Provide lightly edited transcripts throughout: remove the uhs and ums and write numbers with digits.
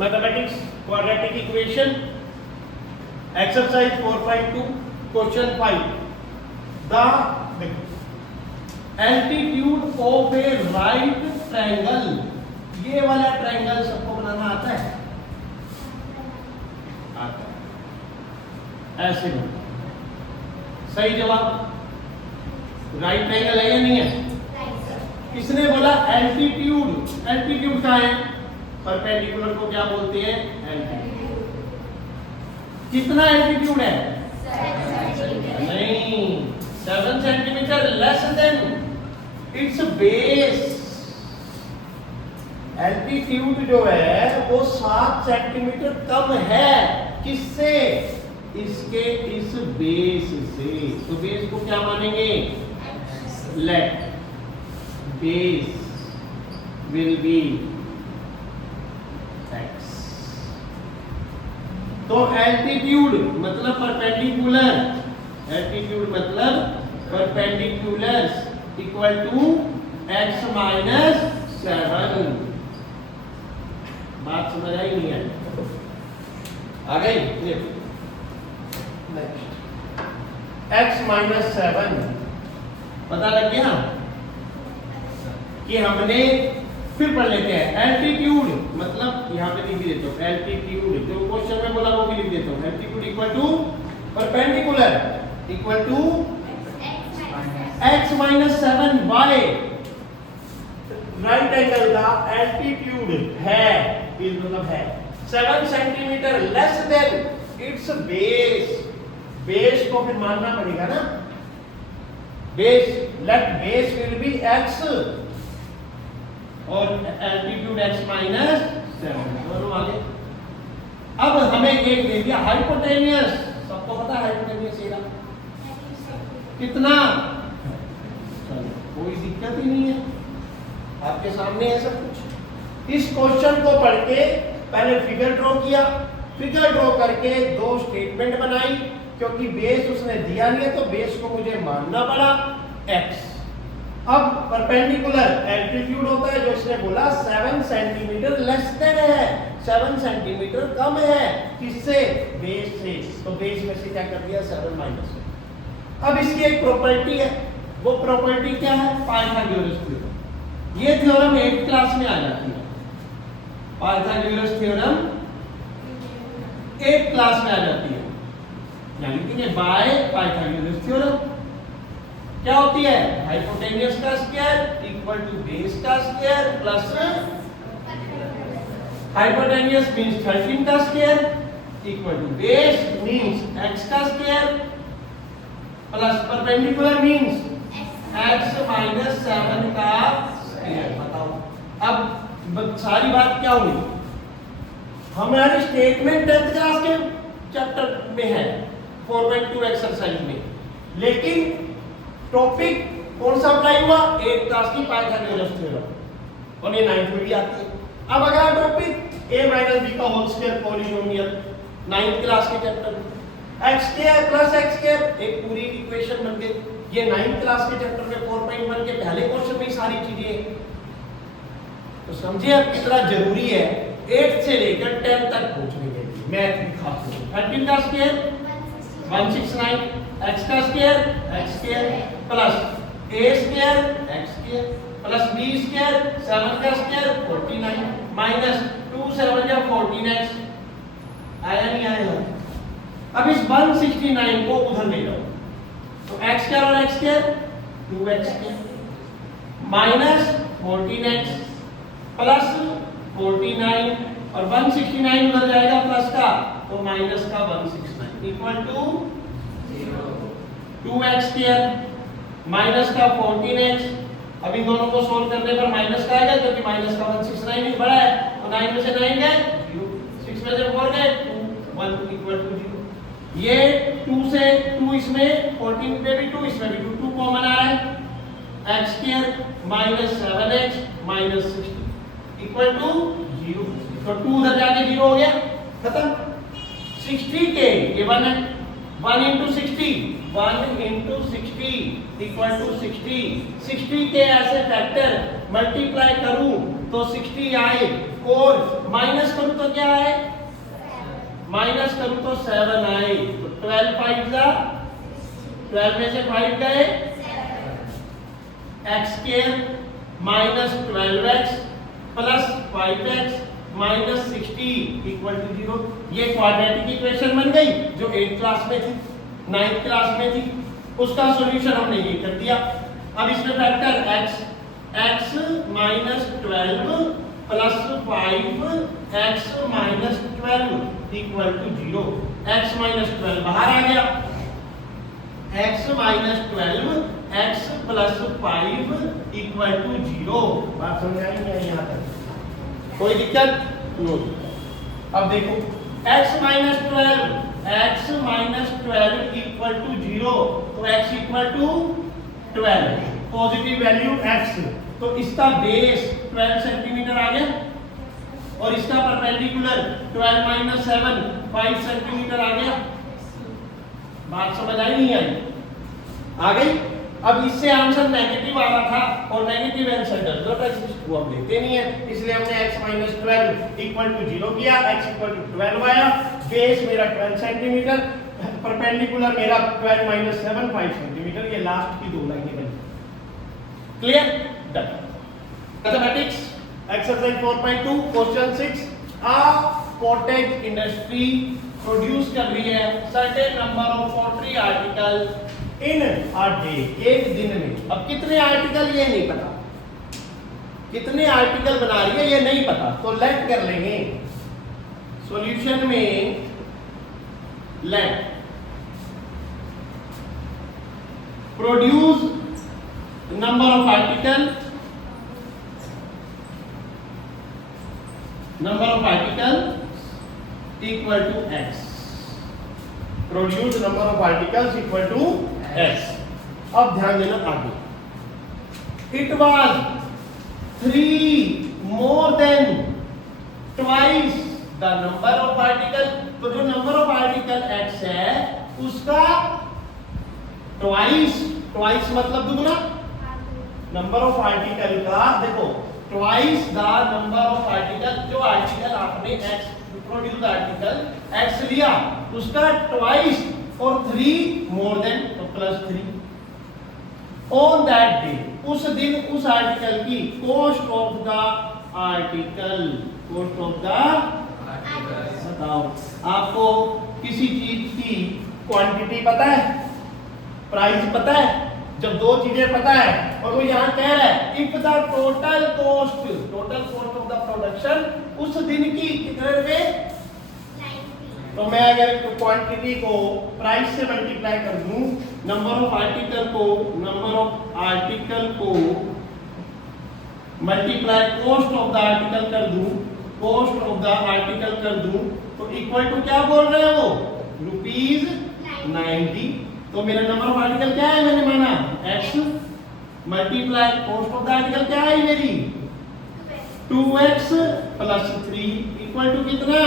Mathematics quadratic equation exercise 4.2 question 5 the altitude of A right triangle. ये वाला triangle सबको बनाना आता है? आता है। ऐसे बनता। सही जवाब राइट ट्रायंगल है या नहीं है? किसने बोला एल्टीट्यूड? एल्टीट्यूड क्या है? परपेंडिकुलर को क्या बोलते हैं? एल्टीट्यूड। कितना एल्टीट्यूड है? 7 सेंटीमीटर। नहीं, 7 centimetre less than its base. Altitude जो है वो 7 सेंटीमीटर कम है। किससे? इसके इस बेस से। तो बेस को क्या मानेंगे? Let base will be x। तो एल्टीट्यूड मतलब परपेंडिकुलर, एल्टीट्यूड मतलब perpendicular equal to x minus 7। बात समझ आई नहीं आई? आ गई? x माइनस 7 पता लग गया कि हमने फिर पढ़ लेते हैं। एल्टीट्यूड मतलब यहाँ पे लिख देता हूँ एल्टीट्यूड, जो क्वेश्चन में बोला वो भी लिख देता हूँ। Altitude equal to perpendicular equal to x minus 7 y। Right angle का एल्टीट्यूड है इस मतलब है 7 centimetre less than its base. Base को फिर मानना पड़ेगा ना, base let base will be x और एल्टीट्यूड x माइनस 7 दोनों आगे। अब हमें एक दे दिया हाइपोटेनियस। सबको पता है हाइपोटेनियस एरिया कितना? कोई दिक्कत ही नहीं है, आपके सामने है सब कुछ। इस क्वेश्चन को पढ़ के पहले फिगर ड्रॉ किया, फिगर ड्रॉ करके दो स्टेटमेंट बनाई, क्योंकि बेस उसने दिया नहीं है तो बेस को मुझे मानना पड़ा x। अब परपेंडिकुलर एल्टीट्यूड होता है जो इसने बोला 7 सेंटीमीटर लेस देन है, 7 सेंटीमीटर कम है। किससे? बेस से। तो बेस में से क्या कर दिया? 7 माइनस। अब इसकी एक प्रॉपर्टी है, वो प्रॉपर्टी क्या है? Pythagoras theorem. ये थ्योरम 8th क्लास में आ जाती है। पाइथागोरस थ्योरम 8th क्लास में आ जाती है, यानी कि बाय पाइथागोरस थ्योरम। क्या होती है? हाइपोटेनियस का स्क्वायर इक्वल टू बेस का स्क्वायर प्लस हाइपोटेनियस मींस 13 का square equal to base means x का square plus perpendicular means x minus 7 का स्क्वायर। बताओ अब सारी बात क्या हुई? हमारी स्टेटमेंट 10th क्लास के चैप्टर में है 4.2 एक्सरसाइज में, लेकिन टॉपिक कौन सा अप्लाई हुआ? 8th क्लास की पाइथागोरस थ्योरम, और ये 9th में भी आती है। अब अगर टॉपिक a माइनस b का whole square polynomial 9th class के चैप्टर में, x square plus x square एक पूरी इक्वेशन बन गई। ये 9th क्लास के चैप्टर में 4.1 के पहले क्वेश्चन में ही सारी चीजें। तो समझिए अब कितना जरूरी है 8 से लेकर 10 तक पहुंचने के लिए मैथ भी खास है। 13 का स्क्वायर 169, x का square x square plus a square x square plus b square 7 का स्क्वायर 49 माइनस 2 7 या 14x। आया नहीं आया? अब इस 169 को उधर ले जाओ तो x स्क्वायर और x square 2x square minus 14x plus 49 और 169 उधर जाएगा प्लस का तो माइनस का 169 equal to 2x square minus का 14x। अभी दोनों को सोल्व करने पर माइनस का आएगा क्योंकि माइनस का 169 ही बड़ा है, तो 9 में से 9 गए 6 में से 4 गए 2 1 इक्वल टू 0। ये 2 से 2 इसमें 14 में भी 2 इसमें भी 2 कॉमन आ रहा है। x square minus 7x minus 60 equal to 0। तो 2 उधर जाके 0 हो गया, खत्म। 60 के ये 1 है, 1 into 60 1 into 60 इक्वल टू 60 के ऐसे फैक्टर मल्टीप्लाई करूं तो 60 आए और माइनस करूं तो क्या आए, माइनस करूं तो 7 आए। तो 12 5 जा 12 में से 5 गए, x square minus 12x plus 5x minus 60 equal to 0। ये क्वाड्रेटिक इक्वेशन बन गई जो 8th क्लास में थी, 9th क्लास में थी, उसका सॉल्यूशन हमने ये कर दिया। अब इसमें factor x minus 12 plus 5x minus 12 equal to 0। x minus 12 बाहर आ गया, x minus 12 x plus 5 equal to 0। बात समझ आई नहीं यहाँ तक, कोई दिक्कत नहीं। अब देखो x माइनस 12 इक्वल टू 0, तो x equal to 12, positive value x, तो इसका बेस 12 सेंटीमीटर आ गया और इसका परपेंडिकुलर 12 माइनस 7 5 सेंटीमीटर आ गया। बात समझ आई नहीं आई, आ गई। अब इससे आंसर नेगेटिव आ रहा था और negative answer does not exist, वो हम लेते नहीं है, इसलिए हमने x माइनस 12 इक्वल टू 0 किया, x इक्वल टू 12 आया, बेस मेरा 12 सेंटीमीटर, परपेंडिकुलर मेरा 12 माइनस 7 5 सेंटीमीटर, ये लास्ट की दो लाइनें बनी। Clear, done. Mathematics exercise 4.2 question 6, अ कॉटेज इंडस्ट्री प्रोड्यूस कर रही है certain number of poultry article in a day, एक दिन में। अब कितने आर्टिकल ये नहीं पता, कितने आर्टिकल बना रही है ये नहीं पता, तो लेट कर लेंगे सॉल्यूशन में, let produce number of article, number of article equal to x, produce number of articles equal to x। अब ध्यान देना आगे, it was 3 more than twice the number of article, तो जो नंबर ऑफ आर्टिकल x है उसका twice, twice मतलब दुगना, नंबर ऑफ आर्टिकल का देखो twice the number of article, जो आर्टिकल आपने x प्रोड्यूस आर्टिकल x लिया उसका ट्वाइस, और 3 मोर देन तो प्लस 3। ऑन दैट डे, उस दिन उस आर्टिकल की cost of the article, cost of the article, बताओ आपको किसी चीज की क्वांटिटी पता है, प्राइस पता है, जब दो चीजें पता है और वो यहाँ कह रहा है if the total cost of the production, उस दिन की कितने रुपए, तो मैं अगर क्वांटिटी को प्राइस से मल्टीप्लाई कर दूं, नंबर ऑफ आर्टिकल को multiply cost of the article कर दूं, कॉस्ट ऑफ द आर्टिकल कर दूं, तो इक्वल टू क्या बोल रहे हैं वो, ₹90। तो मेरा नंबर ऑफ आर्टिकल क्या है, मैंने माना x multiply cost of the article क्या है मेरी 2x प्लस 3 इक्वल टू कितना,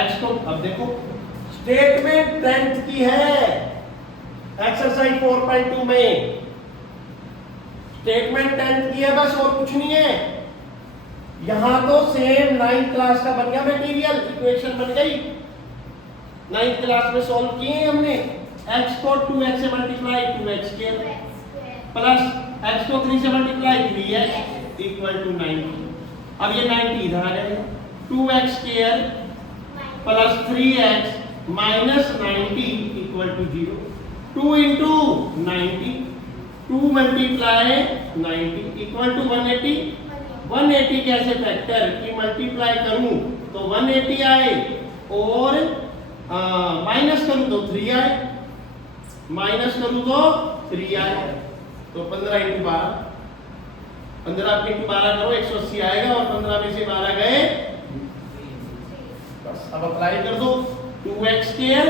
x को अब देखो स्टेटमेंट 10th की है, एक्सरसाइज 4.2 में स्टेटमेंट 10th की है बस, और कुछ नहीं है। यहां तो सेम 9th क्लास का बन गया मटेरियल, इक्वेशन बन गई, 9th क्लास में सॉल्व किए हैं हमने। x को 2x से multiply 2x square plus x को 3 से मल्टीप्लाई 3x इक्वल टू 90। अब ये 90 इधर आ जाएगा, 2x square plus 3x minus 90 equal to 0। 2 into 90, 2 multiply 90 equal to 180। 180 कैसे फैक्टर की मल्टीप्लाई करूं तो 180 आए, और माइनस करूं तो 3 आए, माइनस करूं तो 3 आए, तो 15 इंटू 12, 15 इंटू 12 करो 180 आएगा, और 15 में से 12 गए, बस अब अप्लाई कर दो। 2x square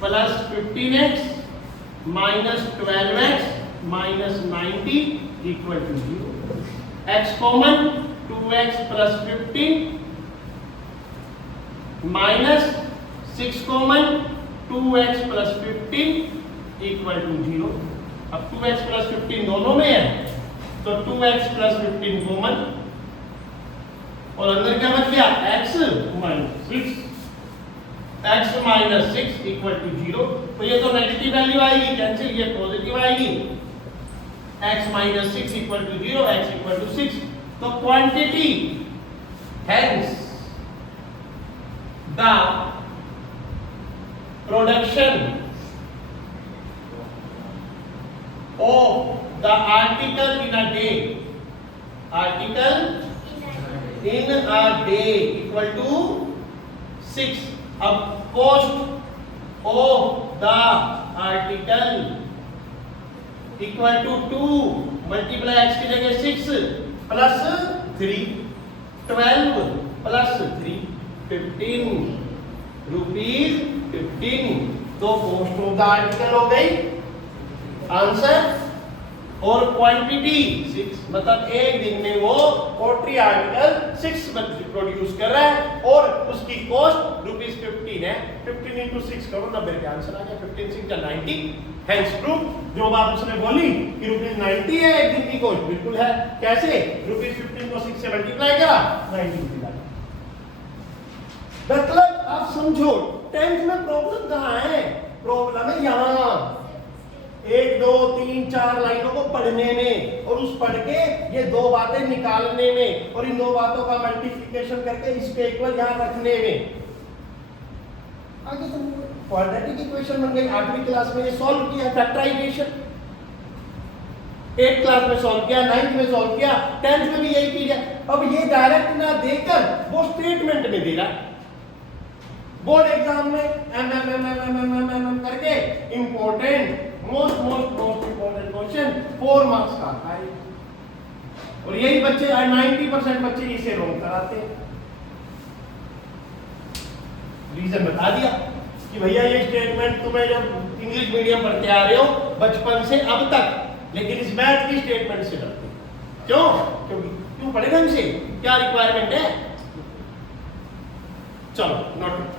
plus 15x minus 12x minus 90 equal to 0। x common 2x plus 15 minus 6 common 2x plus 15 equal to 0। अब 2x प्लस 15 दोनों में है, तो 2x प्लस 15 कॉमन, और अंदर क्या बच गया x minus 6, x minus 6 equal to 0। तो ये तो नेगेटिव वैल्यू आएगी, कैंसिल, ये पॉजिटिव आएगी। x minus 6 equal to 0, x equal to 6। तो quantity hence the production of the article in a day, article in a day equal to 6। अब cost of the article equal to 2 multiply x की जगह 6 plus 3, 12 plus 3, 15 rupees 15। तो cost of the article हो गई answer, और quantity 6, मतलब एक दिन में वो पोल्ट्री आर्टिकल 6 प्रोड्यूस कर रहा है और उसकी कॉस्ट ₹15 है। 15 into 6 करो, 90 का आंसर आ गया। 15 6 90। हेंस प्रूफ जो बात उसने बोली कि ₹90 है एक दिन की कॉस्ट, बिल्कुल है। कैसे? ₹15 को 6 से मल्टीप्लाई करा, 90 मिला। मतलब आप समझो 10th में प्रॉब्लम कहाँ है? प्रॉब्लम है यहाँ 1 2 3 4 लाइनों को पढ़ने में, और उस पढ़ के ये दो बातें निकालने में, और इन दो बातों का मल्टीप्लिकेशन करके इसके इक्वल यहाँ रखने में। आगे तो क्वाड्रेटिक इक्वेशन बन गई। 8वीं क्लास में ये सॉल्व किया, फैक्टराइजेशन 8th क्लास में सॉल्व किया, 9th में सॉल्व किया, 10th में भी यही चीज है। अब ये डायरेक्ट ना देकर वो स्टेटमेंट में दे रहा है। बोर्ड एग्जाम में एम करके important most important question 4 marks का आता है, और यही बच्चे 90% बच्चे इसे रॉन्ग कराते हैं। रीजन बता दिया कि भैया ये स्टेटमेंट तुम्हें जब इंग्लिश मीडियम पढ़ते आ रहे हो बचपन से अब तक, लेकिन इस मैथ की स्टेटमेंट से डरते हो। क्यों? क्यों पढ़े ढंग से? क्या रिक्वायरमेंट है? चलो नोट